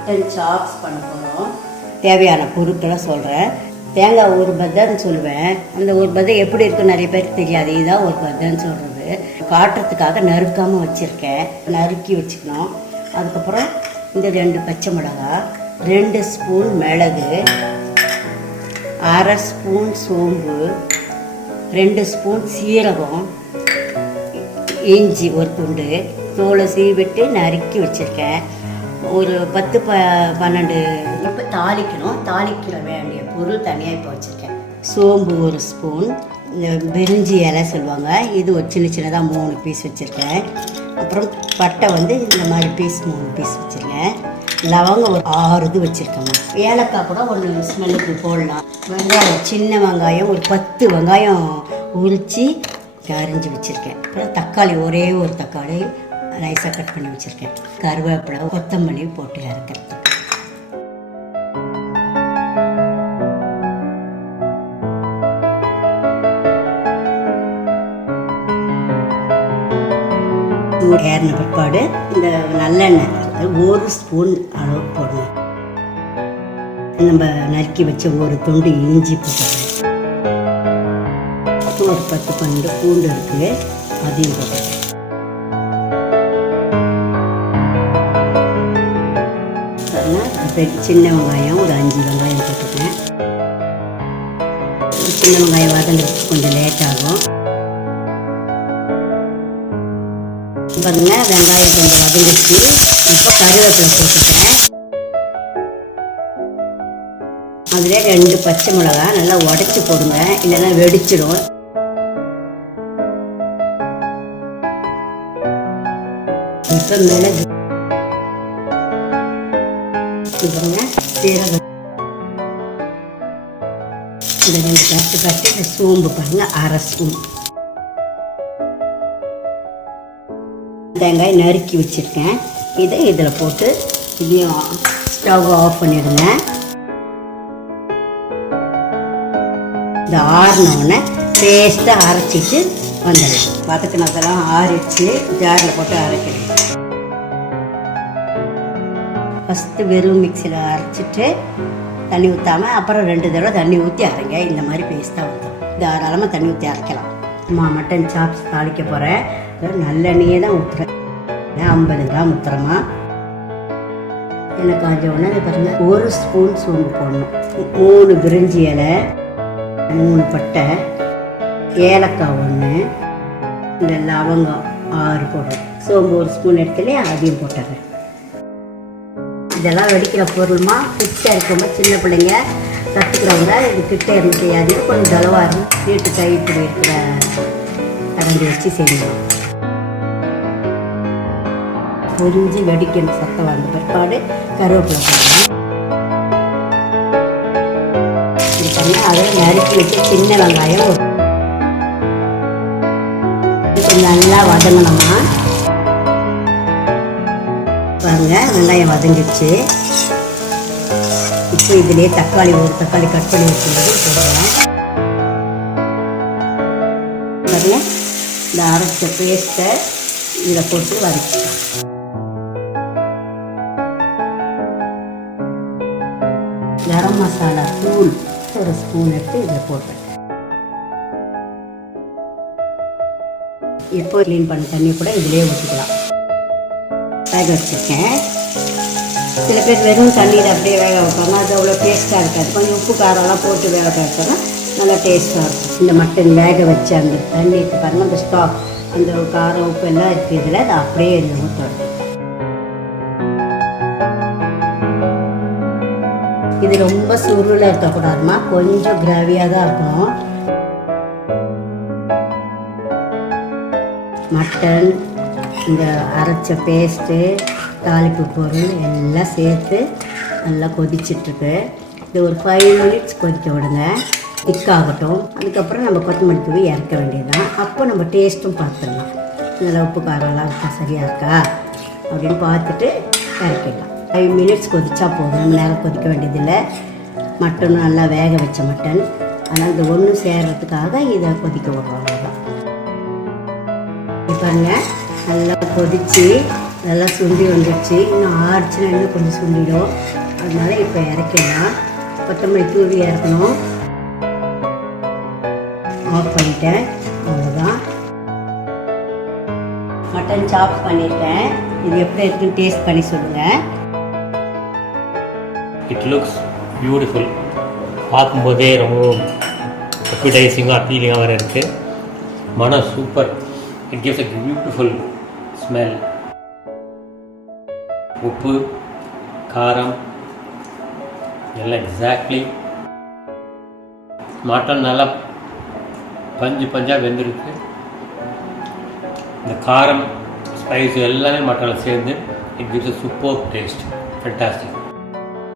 Mutton chops பண்ண போகிறோம். தேவையான பொருட்களை சொல்கிறேன். தேங்காய் ஒரு பத்தைன்னு சொல்லுவேன். அந்த ஒரு பத்தை எப்படி இருக்குன்னு நிறைய பேருக்கு தெரியாது. இதுதான் ஒரு பத்தைன்னு சொல்கிறது. காட்டுறதுக்காக நறுக்காமல் வச்சுருக்கேன். நறுக்கி வச்சுக்கணும். அதுக்கப்புறம் இந்த 2 பச்சை மிளகாய், 2 ஸ்பூன் மிளகு, அரை ஸ்பூன் சோம்பு, 2 ஸ்பூன் சீரகம், இஞ்சி ஒரு துண்டு, தோலை சீவிட்டு நறுக்கி வச்சுருக்கேன். ஒரு 10-12 இப்போ தாளிக்கணும். தாளிக்கிற வேண்டிய பொருள் தனியாக இப்போ வச்சுருக்கேன். சோம்பு ஒரு ஸ்பூன், இந்த பிரிஞ்சி இலை சொல்லுவாங்க, இது ஒரு சின்னதாக 3 பீஸ் வச்சுருக்கேன். அப்புறம் பட்டை இந்த மாதிரி பீஸ் 3 பீஸ் வச்சுருக்கேன். லவங்கம் ஒரு 6 இது வச்சுருக்கேங்க. ஏலக்காய் கூட ஒன்று ஸ்மெல்லுக்கு போடலாம். வெங்காயம், சின்ன வெங்காயம் ஒரு 10 வெங்காயம் உரித்து அரிஞ்சு வச்சுருக்கேன். அப்புறம் தக்காளி ஒரே ஒரு தக்காளி நைஸாக கட் பண்ணி வச்சுருக்கேன். கருவேப்பிலை, கொத்தமல்லி போட்டு இறக்கிறதுக்கு. ஏறின பிற்பாடு இந்த நல்லெண்ணெய் 1 ஸ்பூன் அளவு போடணும். நம்ம நறுக்கி வச்ச ஒரு துண்டு இஞ்சி போட்டுறேன். ஒரு 10-12 பூண்டு இருக்குது, அதையும் போட்டுறேன். சின்ன வெங்காயம் ஒரு 5 வெங்காயம் போட்டுருக்கேன். சின்ன வெங்காயம் வதங்கிறதுக்கு கொஞ்சம் லேட் ஆகும். பாருங்க, வெங்காயம் கொஞ்சம் வதங்கிடுச்சு. இப்போ கருவேப்பிலை போட்டுக்கிறேன். அதில் 2 பச்சை மிளகாய் நல்லா உடச்சி போடுங்க, இல்லைன்னா வெடிச்சிடும். இப்போ மிளகு, பாருங்க சீரகம், இந்த 2 கட்டு இந்த சோம்பு பாருங்க அரை ஸ்பூன். தேங்காய் நறுக்கி வச்சுருக்கேன். இதை இதில் போட்டு இதையும் ஸ்டவ் ஆஃப் பண்ணிடுங்க. இந்த ஆறினோடனே பேஸ்ட்டாக அரைச்சிட்டு வந்துடும். வதக்கினதெல்லாம் ஆறிச்சு ஜாரில் போட்டு அரைக்கணும். ஃபஸ்ட்டு வெறும் மிக்சியில் அரைச்சிட்டு தண்ணி ஊற்றாமல் அப்புறம் 2 தடவை தண்ணி ஊற்றி அரைங்க. இந்த மாதிரி பேஸ்ட்டாக வந்துடும். தாராளமாக தண்ணி ஊற்றி அரைக்கலாம். மட்டன் சாப்ஸ் தாளிக்க போகிறேன். நல்லெண்ணெயே தான் ஊற்றுறேன். 50 கிராம் ஊற்றுறமா. எனக்கு காஞ்ச உடனே பாருங்கள் 1 ஸ்பூன் சோம்பு போடணும். 3 பிரிஞ்சி இலை, 3 பட்டை, ஏலக்காய் 1, இந்த லவங்கம் 6 போடுறேன். சோம்பு 1 ஸ்பூன் எடுத்துலையே அதையும் போட்டுறேன். இதெல்லாம் வெடிக்கிற பொருளுமா. கிட்ட இருக்கும்போது சின்ன பிள்ளைங்க கற்றுக்கிறவங்க இது கிட்ட இருந்து செய்யாதையும் கொஞ்சம் தளவாக இருக்கும். வீட்டு கைப்பிடி இருக்கிற கரண்டி வச்சு செய்யணும். பொரிஞ்சு வெடிக்கணும். சத்தம் வந்த பிற்பாடு கருவேப்பிலை போடணும். இது பண்ணி அதில் நறுக்கி வச்சு சின்ன வெங்காயம் கொஞ்சம் நல்லா வதங்கணுமா. பாருங்க, வெங்காயம் வதங்கிடுச்சு. இப்போ இதுலேயே தக்காளி ஒரு தக்காளி கட் பண்ணி வச்சுருந்தது போடுறேன். பாருங்க, இந்த அரைச்ச பேஸ்ட்டை இதில் போட்டு வதக்கிக்கலாம். கரம் மசாலா தூள் 1 ஸ்பூன் எடுத்து இதில் போட்டேன். இப்போ க்ளீன் பண்ண தண்ணி கூட இதிலே ஊற்றிக்கலாம். வேக வச்சுருக்கேன். சில பேர் வெறும் தண்ணியில் அப்படியே வேக வைப்பாங்க. அது அவ்வளோ டேஸ்ட்டாக இருக்காது. கொஞ்சம் உப்பு காரம்லாம் போட்டு வேக வைச்சோன்னா நல்லா டேஸ்ட்டாக இருக்கும். இந்த மட்டன் வேக வச்சு அந்த தண்ணிக்கு பாருங்கள், அந்த ஸ்டாக், அந்த காரம் உப்பு எல்லாம் இருக்குது இதில். அது அப்படியே இதில் ஊற்றணும். இது ரொம்ப சுருளாக இருக்கக்கூடாதுமா, கொஞ்சம் கிராவியாக தான் இருக்கணும். மட்டன், இந்த அரைச்ச பேஸ்ட்டு, தாளிப்பு பொருள் எல்லாம் சேர்த்து நல்லா கொதிச்சிட்ருக்கு. இது ஒரு 5 மினிட்ஸ் கொதிக்க விடுங்க. திக்காகட்டும். அதுக்கப்புறம் நம்ம கொத்தமல்லி தூவி இறக்க வேண்டியதுதான். அப்போ நம்ம டேஸ்ட்டும் பார்த்துடலாம். நல்லா உப்பு காரம்லாம் இருக்கா, சரியாக இருக்கா அப்படின்னு பார்த்துட்டு இறக்கிடலாம். 5 மினிட்ஸ் கொதிச்சா போதும். நம்ம நேரம் கொதிக்க வேண்டியதில்லை. மட்டனும் நல்லா வேக வச்ச மட்டன், அதனால் இந்த ஒன்று சேர்றதுக்காக இதை கொதிக்க விடுவாங்க. பாருங்க, நல்லா கொதித்து நல்லா சுண்டி வந்துடுச்சு. இன்னும் ஆடிச்சுன்னா இன்னும் கொஞ்சம் சுண்டிடும். அதனால இப்போ இறக்கிடலாம். கொத்தமல்லி தூவி இறக்கணும். ஆஃப் பண்ணிட்டேன். அவ்வளோதான். மட்டன் சாப் பண்ணியிருக்கேன். இது எப்படி இருக்குன்னு டேஸ்ட் பண்ணி சொல்லுங்கள். It looks beautiful. பார்க்கும்போதே ரொம்ப அப்பிடைசிங்காக அப்பீலிங்காக வேறு இருக்குது. மனம் super. It gives a beautiful smell. உப்பு காரம் எல்லாம் எக்ஸாக்ட்லி. மட்டன் நல்லா பஞ்சாக வெந்திருக்கு. இந்த காரம் ஸ்பைஸ் எல்லாமே மட்டனில் சேர்ந்து it gives a super taste. Fantastic.